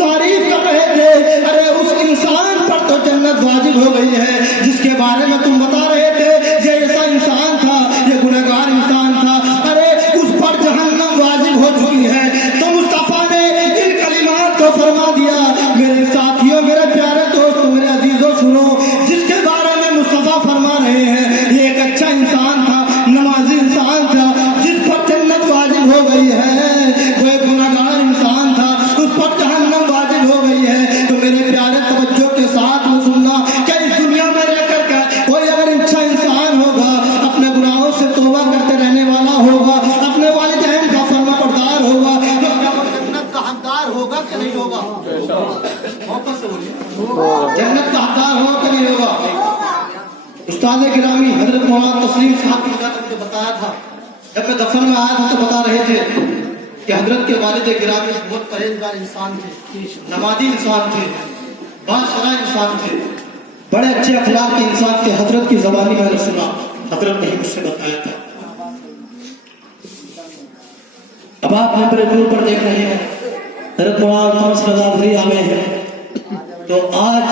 تعریف کر رہے تھے، ارے اس انسان پر تو جنت واجب ہو گئی ہے جس کے بارے میں تم بتا رہے تھے یہ ایسا انسان تھا، یہ گنہگار انسان تھا، ارے اس پر جہنم واجب ہو چکی ہے۔ تو مصطفیٰ نے ان کلمات کو فرما دیا۔ میرے ساتھیوں، میرے پیارے دوستوں، میرے عزیزوں، سنو، جس کے بارے میں مصطفیٰ فرما رہے ہیں یہ ایک اچھا انسان تھا، نمازی انسان تھا جس پر جنت واجب ہو گئی ہے، وہ ایک گنہگار انسان تھا اس پر جہنم واجب ہو گئی ہے۔ تو میرے پیارے توجہ کے ساتھ میں سننا کہ اس دنیا میں رہ کر کے کوئی اگر اچھا انسان ہوگا، اپنے گناہوں سے توبہ کرتے رہنے والا ہوگا، اپنے والدین کا فرما بردار ہوگا، تو کیا وہ جنت کا حقدار ہوگا کہ نہیں ہوگا؟ محبت سے بولیے، جنت کا حقدار ہوگا کہ نہیں ہوگا؟ استاد گرامی حضرت مولانا تسلیم صاحب نے مجھے بتایا تھا، جب میں دفن میں آیا تھا تو بتا رہے تھے کہ حضرت کے والد گرامی بہت پرہیزگار انسان تھے، نمازی انسان تھے، باشرع انسان تھے، بڑے اچھے اخلاق کے انسان تھے۔ حضرت کی زبانی میں نے سنا، حضرت نے ہی مجھ سے بتایا تھا۔ اب آپ ممبر نور پر دیکھ رہے ہیں حضرت مولانا رضا بھائی آئے ہیں، تو آج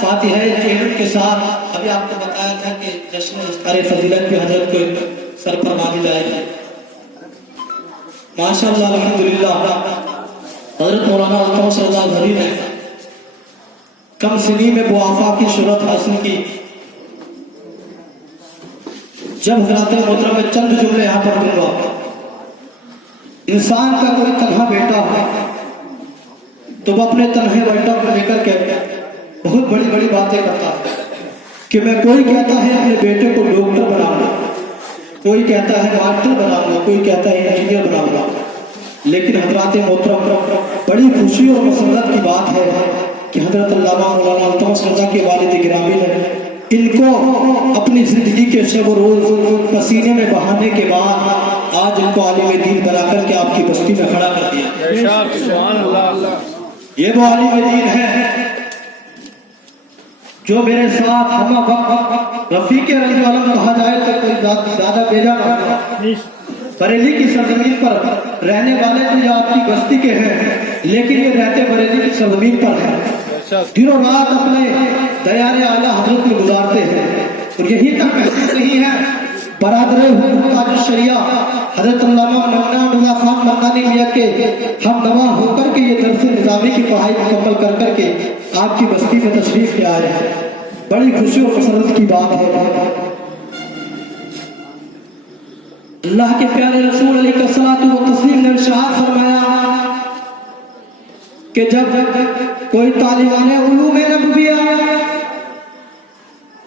فاتحہ تہمت کے ساتھ ابھی آپ کو بتایا تھا کہ جشن اذکار فضیلت بھی حضرت کو سر پر مانی جائے گی۔ ماشاءاللہ الحمدللہ حضرت مولانا رضا بھائی نے کم سنی میں وہ آفاقی شہرت حاصل کی۔ جب حضرات محترم میں چند جملے یہاں پر دوں گا، انسان کا کوئی تنہا بیٹا ہے تو وہ اپنے تنہے بیٹا کو لے کر کے بہت بڑی بڑی باتیں کرتا ہے کہ میں، کوئی کہتا ہے اپنے بیٹے کو ڈاکٹر بناؤں گا، کوئی کہتا ہے ماسٹر بناؤں گا، کوئی کہتا ہے انجینئر بناؤں گا۔ لیکن حضرات محترم بڑی خوشی اور مسرت کی بات ہے کہ حضرت علامہ مولانا التمش رضا کے والد گرامی نے ان کو اپنی زندگی کے شب و روز پسینے میں بہانے کے بعد آج ان کو عالم دین بنا کر کے آپ کی بستی میں کھڑا کر دیا۔ یہ وہ عالم دین ہے جو میرے ساتھ ہم وقت رفیق رنگ عالم کہا جائے تو کوئی زیادہ بیجا نہیں۔ بریلی کی سرزمین پر رہنے والے تو یہ آپ کی بستی کے ہیں، لیکن یہ رہتے بریلی کی سرزمین پر ہیں، دنوں رات اپنے دیار اعلیٰ حضرت میں گزارتے ہیں، اور یہی تک محسوس نہیں ہے برادر تاج الشریعہ حضرت علامہ مولانا رضا خان مردانی میاں کے ہم نوا ہو کر کے یہ درس نظامی کی پڑھائی مکمل کر کر کے آپ کی بستی میں تشریف لے آئے ہیں۔ بڑی خوشی اور مسرت کی بات ہے۔ اللہ کے پیارے رسول علیہ الصلوۃ والتسلیم نے ارشاد فرمایا کہ جب کوئی طالبان علوم نبویہ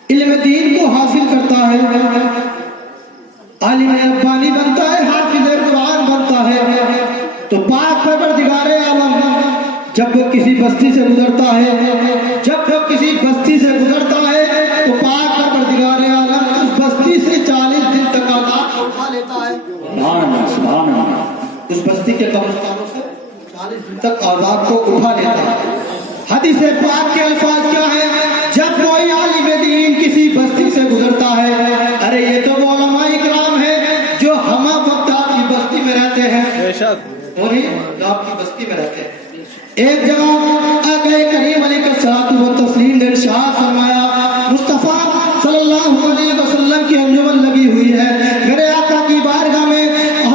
علم دین کو حاصل کرتا ہے، عالم ربانی بنتا ہے، حافظ قرآن بنتا ہے، تو پاک پروردگار عالم جب وہ کسی بستی سے گزرتا ہے، جب وہ کسی بستی سے گزرتا ہے تو پاک پروردگار عالم اس بستی سے 40 دن تک آزاد اٹھا لیتا ہے۔ سبحان اللہ، اس بستی کے قبرستانوں سے 40 دن تک آزاد کو اٹھا لیتا ہے۔ حدیث پاک کے الفاظ کیا ہے؟ جب کوئی عالم دین کسی بستی سے گزرتا ہے، ارے یہ تو وہ علماء اکرام ہے جو ہم وقت آپ کی بستی میں رہتے ہیں، وہی جو آپ کی بستی میں رہتے ہیں۔ ایک جگہ آقا کریم علیہ الصلوۃ والتسلیم نے ارشاد فرمایا، مصطفیٰ صلی اللہ علیہ وسلم کی انجمن لگی ہوئی ہے، میرے آقا کی بارگاہ میں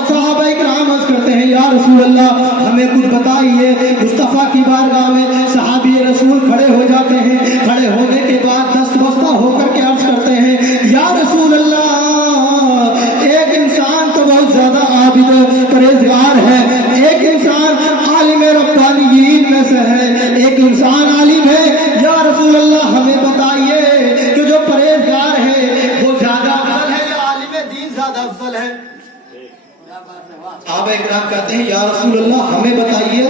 صحابہ اکرام عرض کرتے ہیں یا رسول اللہ ہمیں کچھ بتائیے۔ مصطفیٰ کی بارگاہ میں صحابی رسول کھڑے ہو جاتے ہیں، کھڑے ہونے کے بعد دست بستہ ہو کر کے عرض کرتے ہیں یا رسول اللہ ایک انسان تو بہت زیادہ عابد و پرہیزگار ہے، ایک انسان عالم ربانیین میں سے ہے، ایک انسان عالم ہے، یا رسول اللہ ہمیں بتائیے کہ جو پرہیزگار ہے وہ زیادہ افضل ہے یا عالم دین زیادہ افضل ہے؟ صحابہ اکرام کہتے ہیں یا رسول اللہ ہمیں بتائیے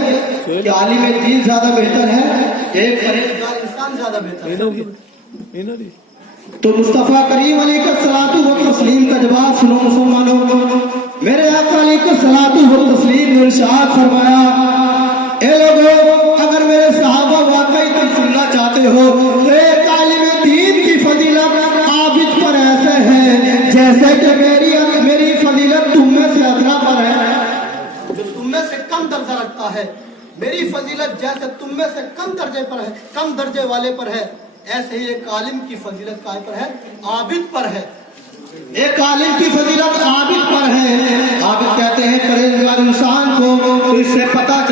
کہ عالم دین زیادہ بہتر ہے یا ایک پرہیزگار انسان زیادہ بہتر ہے؟ تو مصطفیٰ کریم علیہ الصلوۃ والتسلیم کا جواب سنو مسلمانوں، میرے آقا علیہ الصلوۃ والتسلیم نے ارشاد فرمایا اے لوگوں اگر میرے صحابہ واقعی تم سننا چاہتے ہو تو ایک عالم دین کی فضیلت عابد پر ایسے ہے جیسے کہ میری فضیلت تم میں سے ادنا پر ہے، جو تم میں سے کم درجہ رکھتا ہے میری فضیلت جیسے تم میں سے کم درجے پر ہے، کم درجے والے پر ہے، ایسے ہی ایک عالم کی فضیلت کائے پر ہے؟ عابد پر ہے۔ ایک عالم کی فضیلت عابد پر ہے۔ عابد کہتے ہیں پرہیزگار انسان کو، تو اس سے پتہ